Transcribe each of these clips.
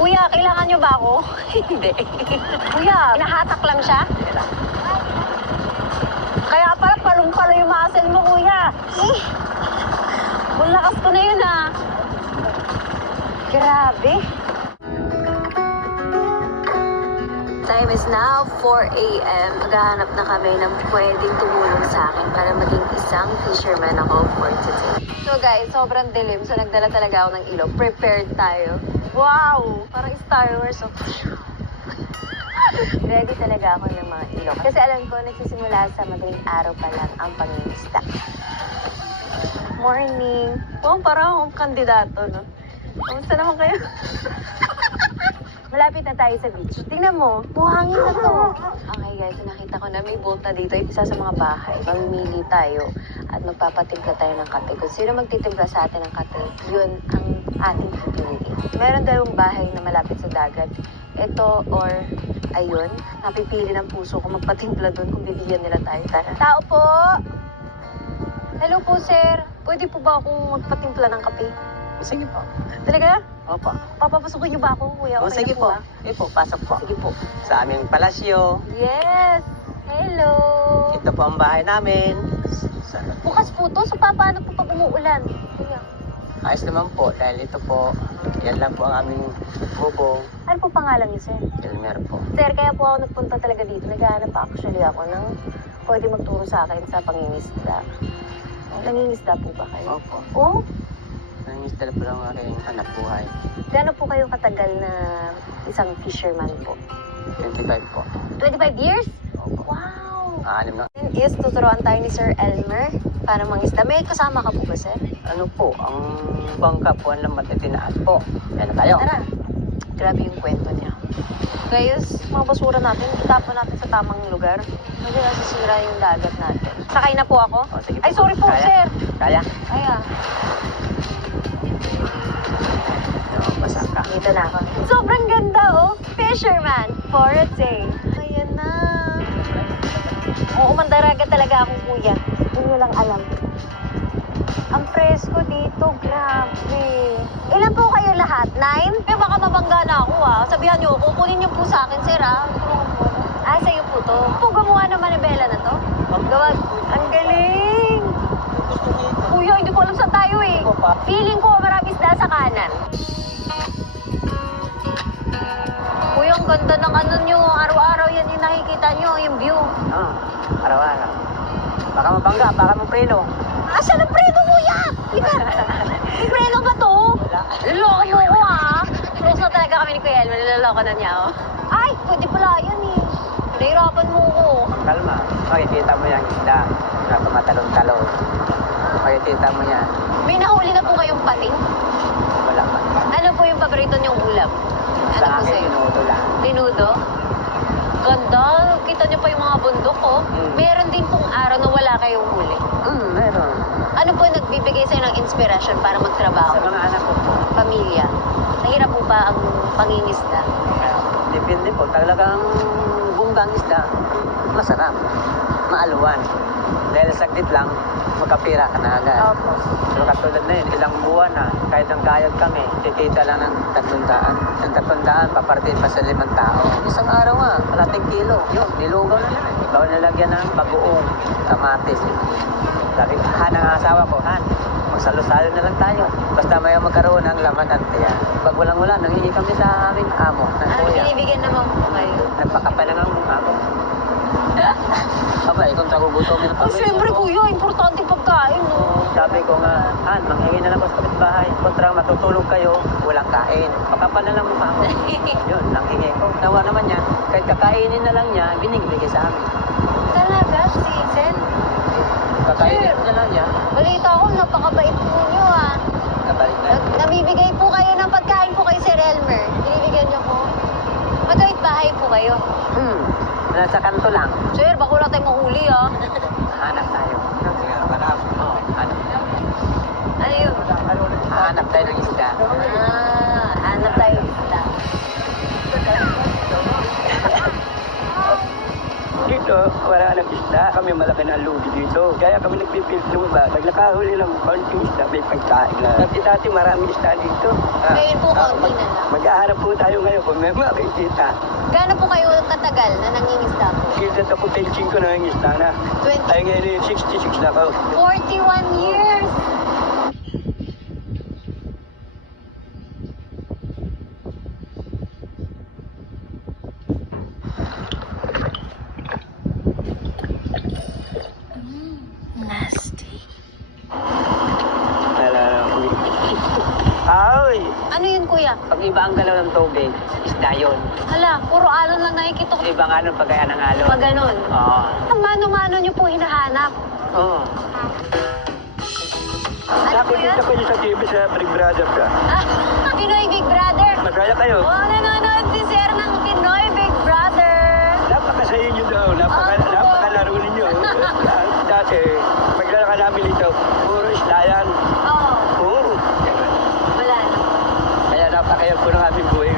Kuya, kailangan niyo ba ako? Hindi. Kuya, nahatak lang siya? Kaya pala palong-palo yung muscle mo, kuya. Kung lakas ko na yun, ha? Grabe. Time is now 4 a.m. Maghahanap na kami ng pwedeng tumulong sa akin para maging isang fisherman ako for today. So guys, sobrang dilim. So nagdala talaga ako ng ilaw. Prepared tayo. Wow! Parang Star Wars. Oh. Ready talaga ako ng mga ilaw. Kasi alam ko, nagsisimula sa madaling araw pa lang ang pangingisda. Morning! Wow, parang akong kandidato, no? Kamusta naman kayo? Malapit na tayo sa beach. Tingnan mo, buhangin na to. Okay guys, nakita ko na may boat na dito. Isa sa mga bahay. Mamimili tayo at magpapatimpla tayo ng kape. Kung sino magtitimpla sa atin ng kape, yun ang ating pipiliin. Meron dalawang bahay na malapit sa dagat. Ito or ayun, napipili ng puso ko magpatimpla doon kung bibigyan nila tayo. Tara. Tao po! Hello po sir. Pwede po ba akong magpatimpla ng kape? Sige po. Talaga? Opo. Papapasukin niyo ba ako, kuya? O, Okay sige na po. ba? Sige po, pasok po. Sige po. Sa aming palasyo. Yes! Hello! Ito po ang bahay namin. Bukas po to, so paano po pag umuulan? Kuya. Ayos naman po dahil ito po, yan lang po ang aming bubong. Ano po pangalan niyo, sir? Elmer po. Sir, kaya po ako nagpunta talaga dito. Naghahanap actually ako ng pwede magturo sa akin sa pangingisda. Nangingisda po ba kayo? Opo. Oh? Nangingisda po lang ang aking anak buhay. Gaano po kayo katagal na isang fisherman po? 25 po. 25 years? Opo. Wow! Anim na. Is tuturuan tayo ni Sir Elmer para mangisda. May kasama ka po ba, sir? Ano po, ang bangka po ang lambat ay tinaas po. Yan na tayo. Tara. Grabe yung kwento niya. Guys, mga basura natin, itapon natin sa tamang lugar. Hindi nasisira yung dagat natin. Sakay na po ako? O, sige po. Ay, sorry po, Kaya? sir. Kaya? Kaya. No, basa ka. Dito na ako. Sobrang ganda, oh. Fisherman for a day. Ayan na. Oo, mandaraga talaga akong kuya. Hindi nyo lang alam. Ang presko dito, grabe. Ilan po kayo lahat? 9? Kaya baka mabangga na ako, ah. Sabihan nyo, kukunin nyo po sa akin, sir, ah. Ah, sa'yo po to. Po, gumawa ng manibela na to? Gawag. Ang galing. Kuya, hindi ko alam saan tayo, eh. Feeling ko marami isda sa kanan. Kuya, ang ganda ng ano nyo. Araw-araw yan yung nakikita nyo, yung view. Ah, araw-araw. Baka mabangga, baka mapreno. Asa ng preno, kuya? May preno ba to? Wala. Niloloko mo ko, ha? Close na talaga kami ni Kuya Elmer. Niloloko na niya, oh. Ay, pwede pala yan, eh. Nahirapan mo ko. Kalma. Makikita mo yung isda na tumatalon-talon. Makikita mo yan. May nahuli na po kayong pating? Wala pa. Ano po yung paborito niyong ulam? Ano Sa po akin, sa'yo? minuto lang. Dinudo? Ganda. Kita niyo pa yung mga bundok, oh. Meron din pong araw na wala kayong huli. Meron. Ano po yung nagbibigay sa'yo ng inspirasyon para magtrabaho? Sa mga anak ko po. Pamilya. Nahirap po ba ang pangingisda? Depende po. Talagang bunggang isda. Masarap. Maaluan. Dahil saglit lang, magkapira ka na agad. Opo. So katulad na yun, ilang buwan na, kahit ang kayod kami, titita lang ng 300. Ang 300, papartin pa sa 5 tao. Isang araw nga, 1 kilo. Yun, nilugaw na lang. Ikaw nalagyan ng bagoong kamatis. Sabi ko, Han, ang asawa ko, Han, magsalo-salo na lang tayo. Basta may magkaroon ng laman at tiyan. Pag walang-wala, nangingi kami sa aming amo, ng Ano kuya. binibigyan naman po kayo? Nagpakapalang ang mukha ko. Aba, ikaw nagugutomin Oh, ang pamilya syempre, ko. kuya. Importante pagkain, no? Sabi ko nga, Han, manghingi na lang ako sa kapitbahay. Kontra matutulog kayo, walang kain. Pakapal na lang mukha ko. Yun, nanghingi ko. Nawa naman niya, kahit kakainin na lang niya, binibigay sa amin. Talaga, season? Kakainin na lang niya, Balita ko, napakabait po nyo, ah. kabalik na. Namibigay po kayo ng pagkain po kay Sir Elmer. Binibigyan nyo po. Magkawit bahay po kayo. Nasa kanto lang. Sir, baka wala tayong mahuli, ah. Hanap tayo. Hanap. Oo, hanap. Ano yun? Hanap tayo ng isda. Ah, hanap tayo isda. Dito, wala ng isda. Kami malaki na lugi dito. Kaya kami nagpipilt lumabas. Pag nakahuli ng konting isda, may pagkain na. Dati maraming isda dito. Ngayon po, konti na lang. Mag-aharap po tayo ngayon kung may makikita. Gaano po kayo katagal na nangingisda po? Kita ako 25 ko na yung isda na. 20, Ay ngayon yung 66 na ako. 41 years! Nasty. Ay! Ano yun, kuya? Pag iba ang galaw ng tubig, isda yun. Hala, puro alon lang nakikita ko. Iba nga nun pagkaya ng alon. Pag ganun. Oo. Ang mano-mano niyo po hinahanap. Oo. Ano po yun? Nakikita ko yun sa TV sa Big Brother ka. Ah, Pinoy Big Brother. Masaya kayo. Oh, nanonood si Sir ng Pinoy Big Brother. Napakasaya nyo daw. Napakalaro ninyo. Dati, paglalaka namin dito, puro isda yan. Oo, Oo. wala na. Kaya napakayag ko ng aming buhay.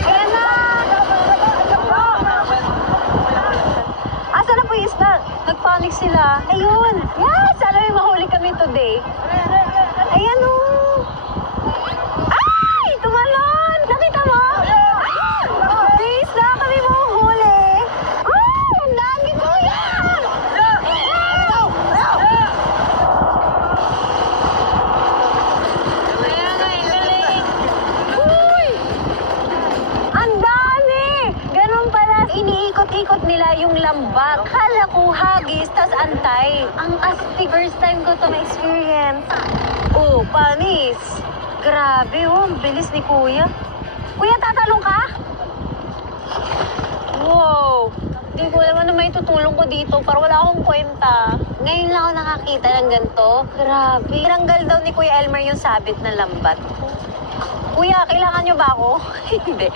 Ayan na! Asa na po yung isda? Nagpanic sila. Ayun! Yes! Alam mo, mahuli kami today. Ayan o! Ay! Tumalon! Nakita mo? May isda kami mahuhuli. Ay! Ang dami, kuya! Ayan, ay, galing! Uy! Ang dami! Ganun pala, iniikot-ikot nila yung lambat. Kala ko hagis, tas antay. Ang astig, first time ko to ma-experience. Oh, panis. Grabe, oh, ang bilis ni Kuya. Kuya, tatalong ka? Wow! Hindi ko alam ano may tutulong ko dito, para wala akong kwenta. Ngayon lang ako nakakita ng ganito. Grabe. Tinanggal daw ni Kuya Elmer yung sabit ng lambat. Kuya, kailangan niyo ba ako? Hindi.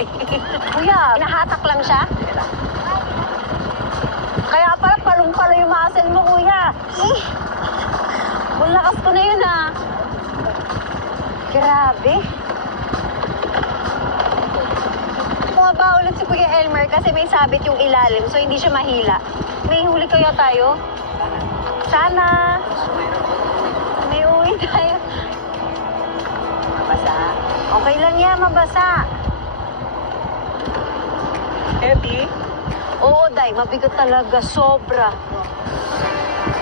Kuya, nahatak lang siya? Kaya pala palong-palo yung muscle mo, kuya. Eh, ang lakas ko na yun, ah. Grabe. Bumaba ulit si Kuya Elmer kasi may sabit yung ilalim, so hindi siya mahila. May huli kaya tayo? Sana. May uwi tayo. Mabasa. Okay lang yan, mabasa. Heavy. Oo, Day, mabigat talaga. Sobra.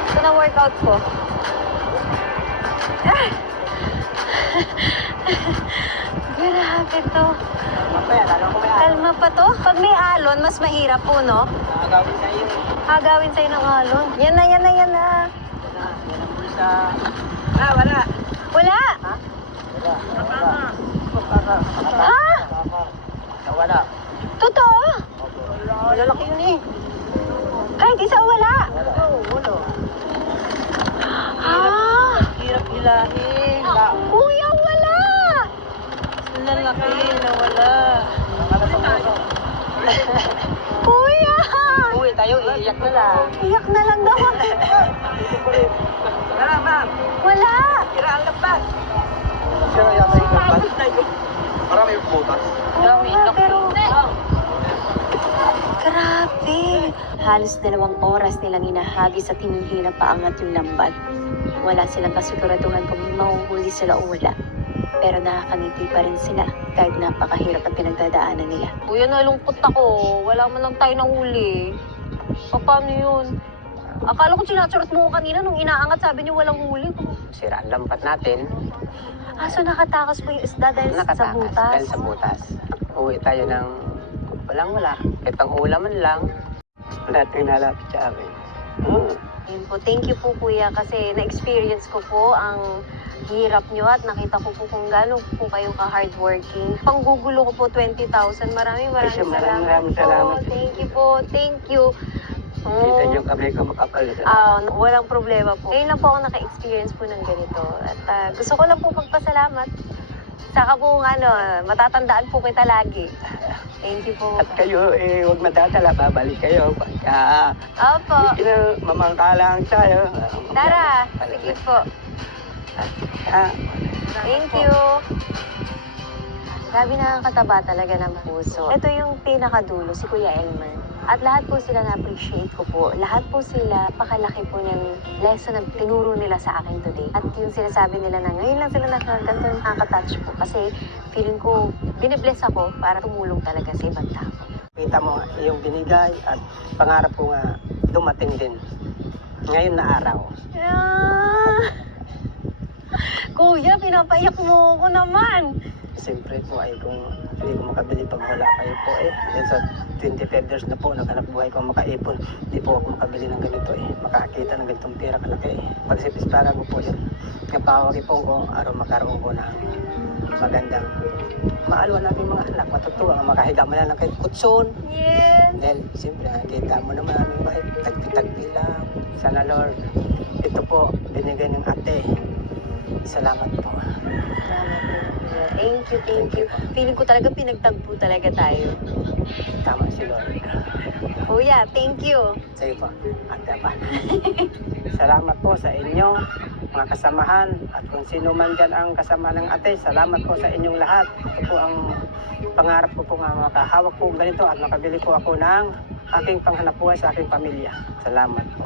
Ito na workout ko. Ah! Grabe to. Mamaya, lalo ko may Kalma pa to. Pag may alon, mas mahirap po, no? Gagawin sa iyo. Hagawin sa'yo ng alon. Yan na, yan na, yan na. Yan na, yan ang bulsa. Ah, wala. Wala. Ha? Wala. Ha? Wala. Totoo? Lalaki yun eh. Kahit isa wala. Wala. Ha? Hirap hilahin. Kuya, wala. Lalaki na wala. Kuya. Uwi tayo, iiyak na lang. Iyak na lang daw. Wala, ma'am. Wala. Tira ang labas. Sira yata yung labas. Marami yung butas. Gawin Wala, na pero... Grabe! Halos 2 oras nilang hinahagis at hinihila paangat yung lambat. Wala silang kasiguraduhan kung mahuhuli sila o wala. Pero nakakangiti pa rin sila kahit napakahirap ang pinagdadaanan nila. Kuya, nalungkot ako. Wala man lang tayo nahuli. Paano yun? Akala ko sinachorot mo ko kanina nung inaangat sabi niyo walang huli. Sira ang lampat natin. So nakatakas po yung isda dahil sa Nakatakas. butas? Dahil sa butas. Uwi tayo ng walang-wala. Kahit pang ulaman lang. Lahat yung nalapit sa amin. Oo. Yun po. Thank you po, Kuya, kasi na-experience ko po ang hirap nyo at nakita ko po kung gaano po kayo ka-hardworking. Panggugulo ko po 20,000. Maraming Maraming salamat salamat. po. Thank you po. Thank you. Kita niyo kami ko makapal. Walang problema po. Ngayon lang po ako naka-experience po ng ganito. At gusto ko lang po magpasalamat. Saka po, matatandaan po kita lagi. Thank you po. At kayo, huwag matatala, babalik kayo. Pagka, Opo. mamangka lang tayo. Tara. Sige po. Ah, Thank you. Grabe nakakataba talaga ng puso. Ito yung pinakadulo, si Kuya Elmer. At lahat po sila na-appreciate ko po. Lahat po sila, pakalaki po ng lesson na tinuro nila sa akin today. At yung sinasabi nila na ngayon lang sila ganito nakaka-touch po. Kasi feeling ko, binibless ako para tumulong talaga sa ibang tao. kita mo nga yung binigay at pangarap ko nga dumating din. Ngayon na araw. Kuya, pinapaiyak mo ko naman. Siyempre po ay kung hindi ko makabili pag wala kayo po Dahil sa 25 years na po, naghanap buhay ko makaipon. Hindi po ako makabili ng ganito Makakita ng ganitong pera kalaki Pagsipis-pagan ko po yun. Napawagi po kung araw makaroon ko ng magandang maalwan natin mga anak, matutuwa, makahiga mo lang ng kahit kutson. Yes. Dahil siyempre nakikita mo naman namin kahit tagpi-tagpi lang. Sana Lord, ito po binigay ng ate. Salamat po. Thank you, thank you. Feeling ko talaga pinagtagpo talaga tayo. Tama si Lord. Kuya, thank you. Sige po, ate pa. Salamat po sa inyo, mga kasamahan. At kung sino man dyan ang kasama ng ate, salamat po sa inyong lahat. Ito po ang pangarap ko po nga makahawak po ganito at makabili po ako ng aking panghanapbuhay sa aking pamilya. Salamat po.